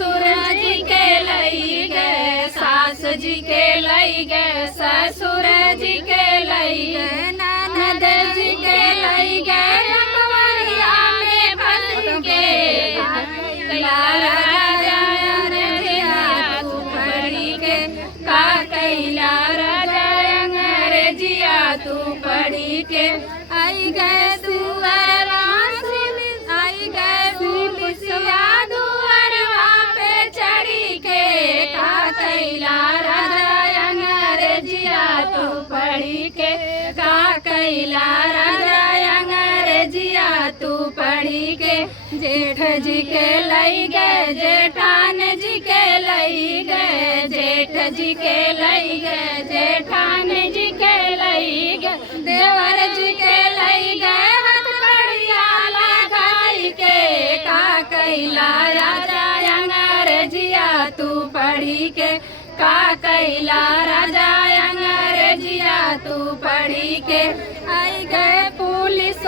ससुर जी के लई गए, सास जी के लई गए, ससुर जी के लई गए, ननद जी के लई गए, अकबरिया में फंस के राजा अंग्रेजिया तू पढ़ी के का कैला राजा अंग्रेजिया तू पढ़ी के आई गए दुआरवा आई गए पुलिसवा दुआरवा पे चढ़ी के का कैला राजा अंग्रेजिया तू पढ़ी के का कैला राजा अंग्रेजिया तू पढ़ी के जेठ जी के लई गए, जेठान जी के लई गए, जेठ जी के लई गए, जेठान जी के लई गए, देवर जी के लई गए, हथकड़िया लगाई के का कैला राजा अंग्रेजिया तू पढ़ी के का कैला राजा अंग्रेजिया तू पढ़ी के आई गए पुलिस